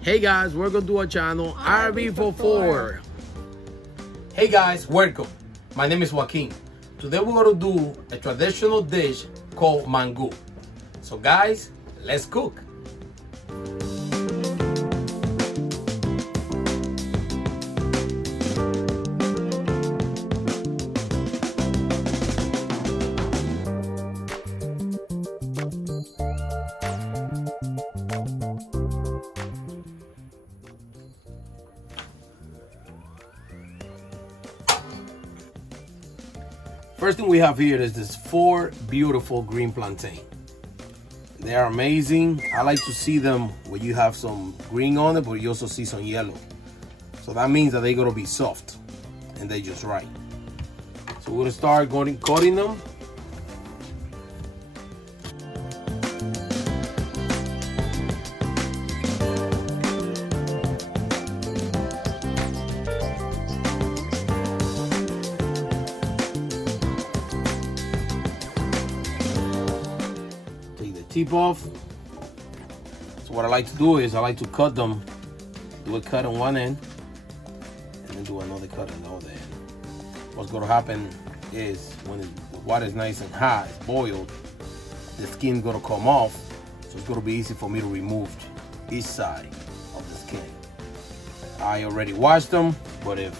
Hey guys, welcome to our channel RV for 4. Hey guys, welcome. My name is Joaquin. Today we're going to do a traditional dish called Mangú. So guys, let's cook. First thing we have here is this 4 beautiful green plantain. They are amazing. I like to see them where you have some green on it, but you also see some yellow. So that means that they're gonna be soft and they're just right. So we're gonna start cutting them. Tip off. So what I like to do is I like to cut them, do a cut on one end and then do another cut on the other end. What's going to happen is when the water is nice and hot, it's boiled, the skin going to come off, so it's going to be easy for me to remove each side of the skin. I already washed them, but if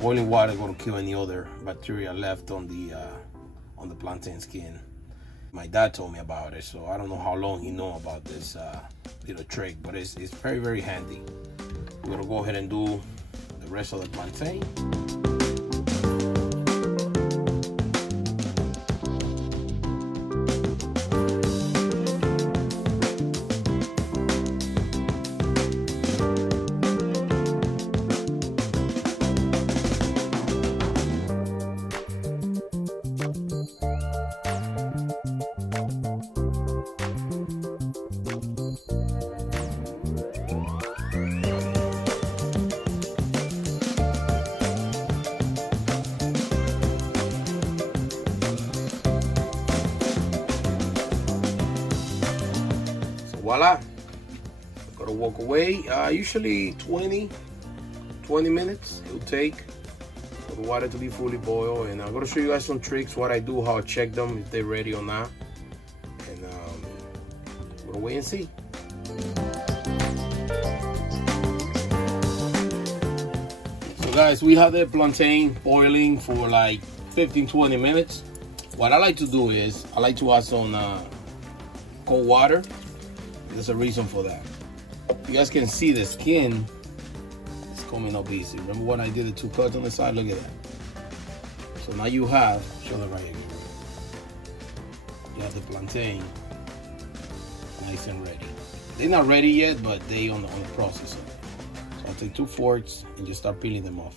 boiling water is going to kill any other bacteria left on the plantain skin. My dad told me about it, so I don't know how long he know about this little trick, but it's very, very handy. We're gonna go ahead and do the rest of the plantain. Voila, gotta walk away. Usually 20 minutes it'll take for the water to be fully boiled, and I'm gonna show you guys some tricks, what I do, how I check them if they're ready or not, and we're gonna wait and see. So guys, we have the plantain boiling for like 15-20 minutes. What I like to do is I like to add some cold water. There's a reason for that. You guys can see the skin is coming up easy. Remember when I did the 2 cuts on the side? Look at that. So now you have, show that right here. You have the plantain nice and ready. They're not ready yet, but they on the process of it. So I'll take 2 forks and just start peeling them off.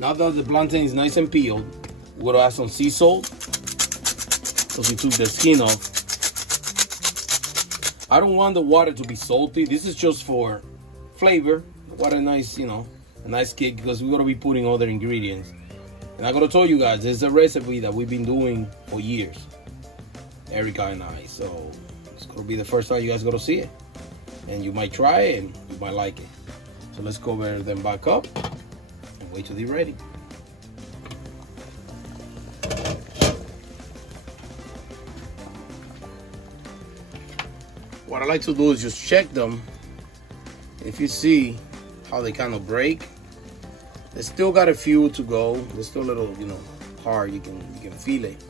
Now that the plantain is nice and peeled, we're gonna add some sea salt because we took the skin off. I don't want the water to be salty. This is just for flavor. What a nice, a nice kick, because we're gonna be putting other ingredients. And I'm gonna tell you guys, there's a recipe that we've been doing for years, Ericka and I. So it's gonna be the first time you guys gonna see it, and you might try it and you might like it. So let's cover them back up. Wait till they're ready. What I like to do is just check them. If you see how they kind of break, they still got a few to go. They're still a little, hard. You can feel it.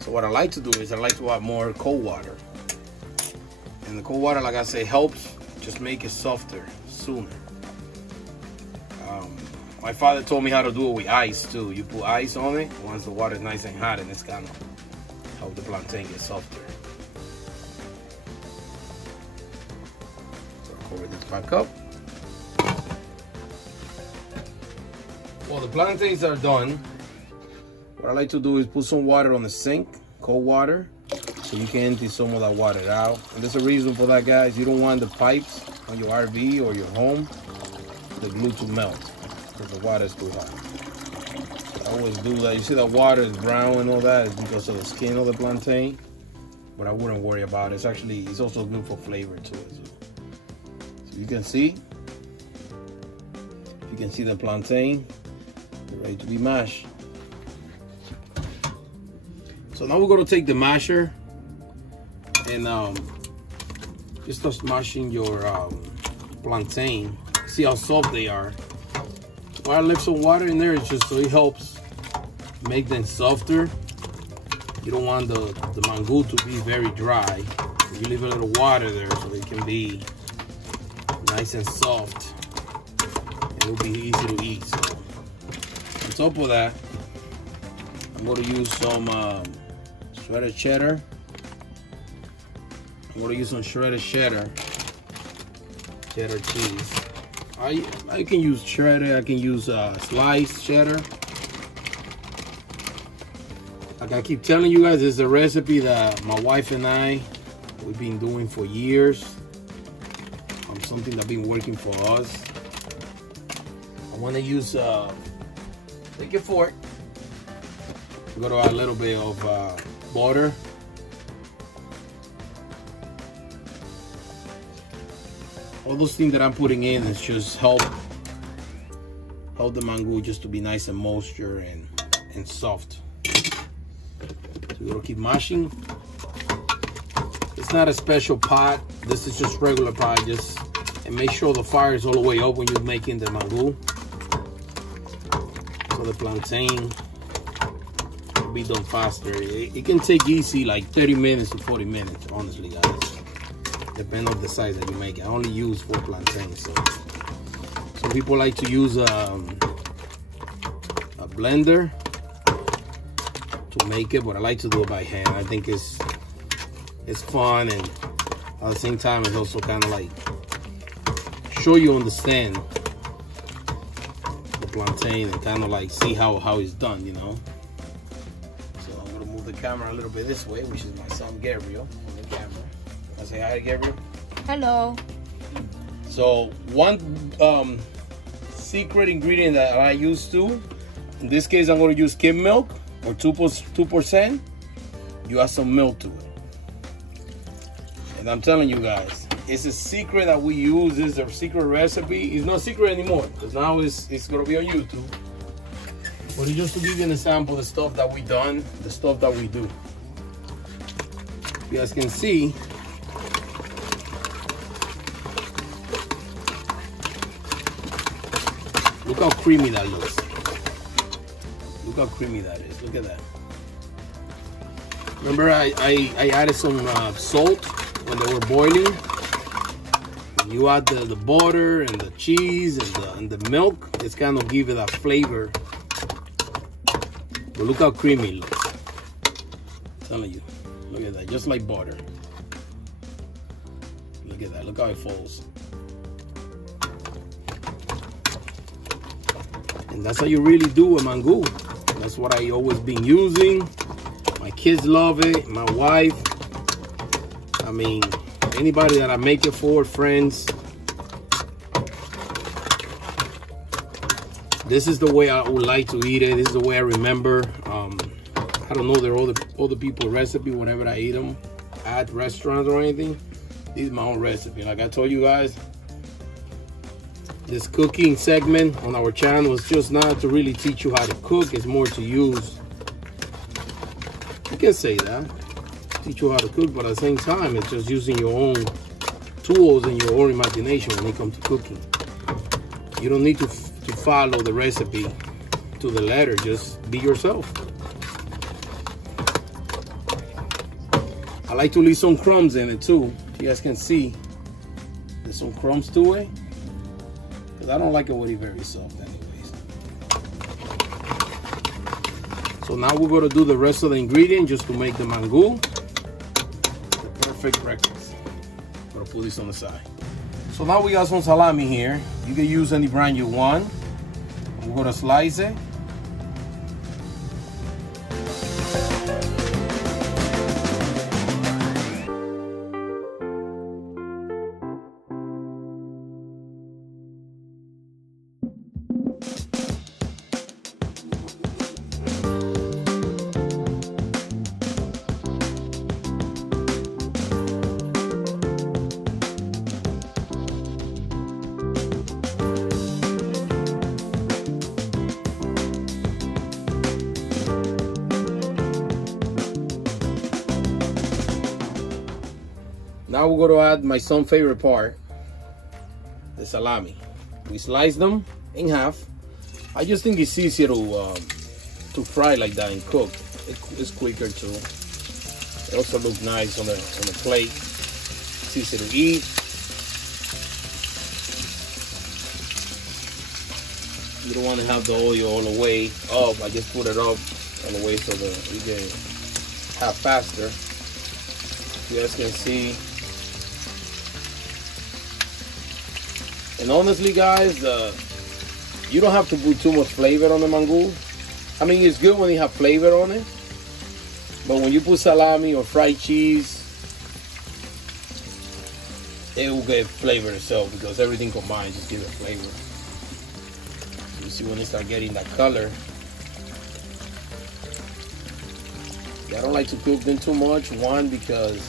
So what I like to do is I like to add more cold water. And the cold water, like I say, helps just make it softer sooner. My father told me how to do it with ice too. You put ice on it once the water is nice and hot, and it's gonna help the plantain get softer. So cover this back up. Well, the plantains are done. What I like to do is put some water on the sink, cold water, so you can empty some of that water out. And there's a reason for that, guys. You don't want the pipes on your RV or your home, the glue to melt, because the water is too hot. I always do that. You see that water is brown and all that, it's because of the skin of the plantain. But I wouldn't worry about it. It's also good for flavor to it. So you can see the plantain ready to be mashed. So now we're going to take the masher and just start smashing your plantain. See how soft they are. Why I left some water in there, it's just so it helps make them softer. You don't want the mangú to be very dry. So you leave a little water there so they can be nice and soft. It will be easy to eat. So on top of that, I'm going to use some shredded cheddar. I'm going to use some shredded cheddar cheese. I can use cheddar. I can use sliced cheddar. Like I keep telling you guys, this is a recipe that my wife and we've been doing for years. Something that's been working for us. I want to use take a fork. I'm going to add a little bit of butter. All those things that I'm putting in is just help the mangú just to be nice and moisture and soft. So we're gonna keep mashing. It's not a special pot. This is just regular pot. And make sure the fire is all the way up when you're making the mangú. So the plantain will be done faster. It can take easy like 30 minutes to 40 minutes, honestly, guys. Depending on the size that you make. I only use 4 plantains. So some people like to use a blender to make it, but I like to do it by hand. I think it's fun, and at the same time, it's also kind of like show you understand the plantain and kind of like see how it's done, you know. So I'm gonna move the camera a little bit this way, which is my son Gabriel on the camera. I say hi to Gabriel. Hello. So one secret ingredient that I use too, in this case I'm going to use skim milk or 2%. You add some milk to it. And I'm telling you guys, it's a secret that we use. This is a secret recipe. It's not a secret anymore because now it's going to be on YouTube. But just to give you an example of the stuff that we done, the stuff that we do. You guys can see look how creamy that looks. Look how creamy that is. Look at that. Remember I added some salt when they were boiling. When you add the butter and the cheese and the milk, it's kind of give it that flavor. But look how creamy it looks. I'm telling you. Look at that. Just like butter. Look at that. Look how it falls. And that's how you really do a mangú. That's what I always been using. My kids love it. My wife. I mean, anybody that I make it for, friends. This is the way I would like to eat it. This is the way I remember. I don't know, there are other people's recipe whenever I eat them at restaurants or anything. This is my own recipe. Like I told you guys, this cooking segment on our channel is just not to really teach you how to cook. It's more to use, you can say that, teach you how to cook, but at the same time, it's just using your own tools and your own imagination when it comes to cooking. You don't need to follow the recipe to the letter. Just be yourself. I like to leave some crumbs in it too. You guys can see there's some crumbs to it. I don't like it when it's very soft anyways. So now we're going to do the rest of the ingredient just to make the mangú. The perfect breakfast. I'm going to put this on the side. So now we got some salami here. You can use any brand you want. We're going to slice it. Now we're going to add my son's favorite part, the salami. We slice them in half. I just think it's easier to fry like that and cook. It's quicker too. It also looks nice on the plate. It's easy to eat. You don't want to have the oil all the way up. I just put it up all the way so that you can have faster. You guys can see. And honestly, guys, you don't have to put too much flavor on the mangú. I mean, it's good when you have flavor on it, but when you put salami or fried cheese, it will get flavor itself because everything combined just gives it flavor. You see when they start getting that color. I don't like to cook them too much. One, because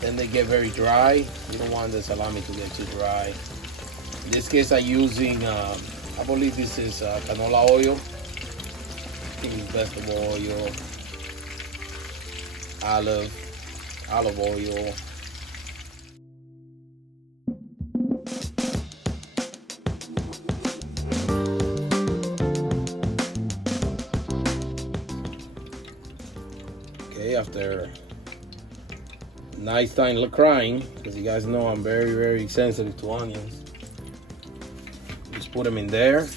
then they get very dry. You don't want the salami to get too dry. In this case, I'm using, I believe this is canola oil. I think it's vegetable oil, olive oil. Okay, after nice time crying, because you guys know I'm very, very sensitive to onions. Just put them in there.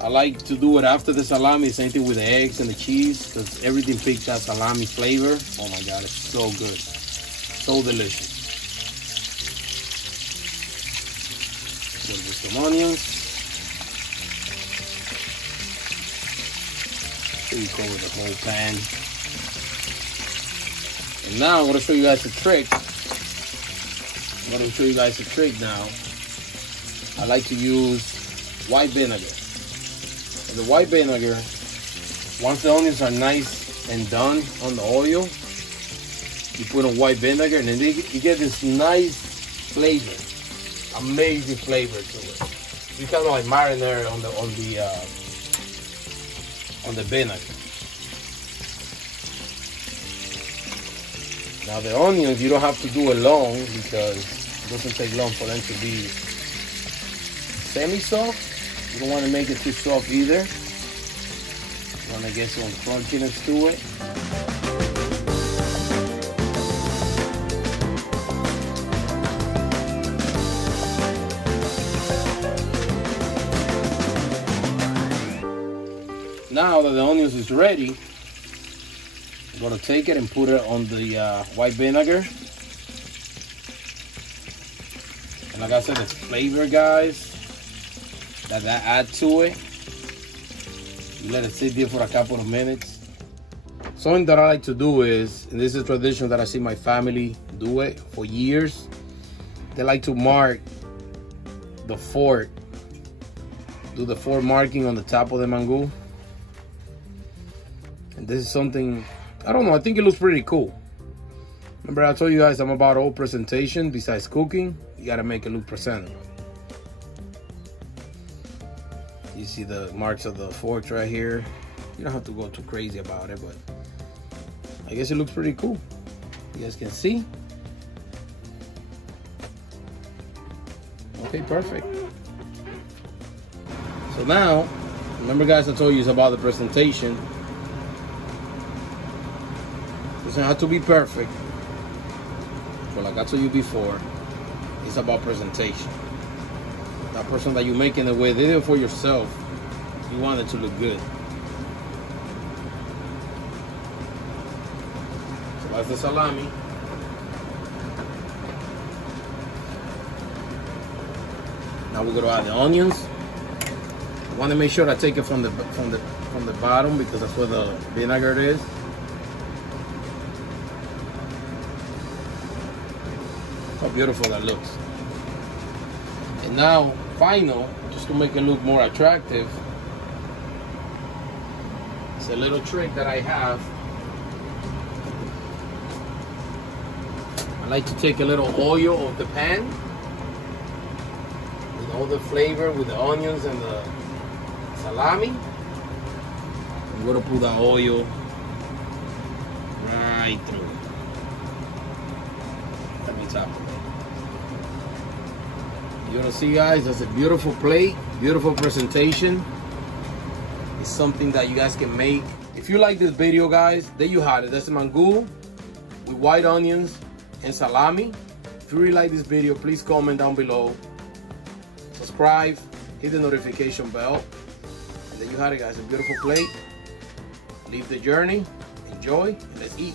I like to do it after the salami, same thing with the eggs and the cheese, because everything picks that salami flavor. Oh my God, it's so good. So delicious. Just some onions. So you cover the whole pan. And now I'm going to show you guys a trick. Now. I like to use white vinegar. And the white vinegar, once the onions are nice and done on the oil, you put on white vinegar and then you get this nice flavor, amazing flavor to it. You kind of like marinate on the vinegar. Now the onions, you don't have to do it long because it doesn't take long for them to be semi-soft. You don't want to make it too soft either. You want to get some crunchiness to it. Now that the onions is ready, I'm going to take it and put it on the white vinegar. And like I said, it's flavor, guys, that add to it. You let it sit there for a couple of minutes. Something that I like to do is, and this is a tradition that I see my family do it for years, they like to mark the fork, do the fork marking on the top of the mangú. And this is something, I don't know, I think it looks pretty cool. Remember I told you guys I'm about all presentation. Besides cooking, you gotta make it look presentable. You see the marks of the forks right here. You don't have to go too crazy about it, but I guess it looks pretty cool. You guys can see. Okay, perfect. So now, remember guys, I told you it's about the presentation. It doesn't have to be perfect, but like I told you before, it's about presentation. That person that you're making it with, even for yourself, you want it to look good. So that's the salami. Now we're gonna add the onions. I want to make sure I take it from the bottom because that's where the vinegar is. How beautiful that looks. And now, final, just to make it look more attractive, it's a little trick that I have. I like to take a little oil of the pan with all the flavor, with the onions and the salami. I'm gonna put that oil right through. That means top. You wanna see, guys, that's a beautiful plate, beautiful presentation. It's something that you guys can make. If you like this video, guys, there you have it. That's mangú with white onions and salami. If you really like this video, please comment down below. Subscribe, hit the notification bell. And there you have it, guys, a beautiful plate. Leave the journey, enjoy, and let's eat.